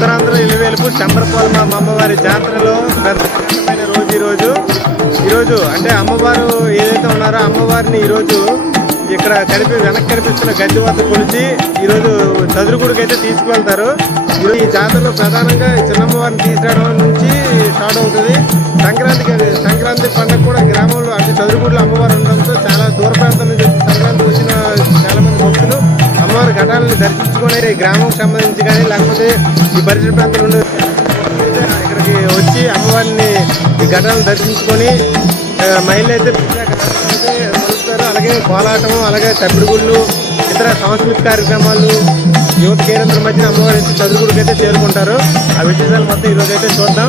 ఉత్తరాంధ్ర ఇలువేలుపు చంద్రపాలెం అమ్మవారి జాతరలో ప్రధానమైన రోజు ఈరోజు అంటే అమ్మవారు ఏదైతే ఉన్నారో అమ్మవారిని ఈరోజు ఇక్కడ వెనక్కి కనిపిస్తున్న గద్దె వద్ద కొలిచి ఈరోజు చదురుగుడికి అయితే తీసుకువెళ్తారు. ఈ జాతరలో ప్రధానంగా చిన్నమ్మవారిని తీసుకురావడం నుంచి స్టార్ట్ అవుతుంది. సంక్రాంతి పండుగ కూడా గ్రామంలో అంటే చదురుగుడిలో అమ్మవారు ఉండడంతో చాలా దూర ప్రాంతం నుంచి సంక్రాంతికి వచ్చిన చాలా మంది భక్తులు అమ్మవారి ఘటాలను దర్శించుకొని గ్రామంకి సంబంధించి కానీ లేకపోతే ఈ పరిసర ప్రాంతం నుండి ఇక్కడికి వచ్చి అమ్మవారిని ఈ ఘటాలను దర్శించుకొని మహిళలు అయితే కొలుస్తారు. అలాగే కోలాటం, అలాగే తప్పిడిగుళ్ళు, ఇతర సాంస్కృతిక కార్యక్రమాలు యువత కేంద్రం మధ్యన అమ్మవారి చదువుగుడికి అయితే చేరుకుంటారు. ఆ విశేషాలు మొత్తం ఈరోజు అయితే చూద్దాం.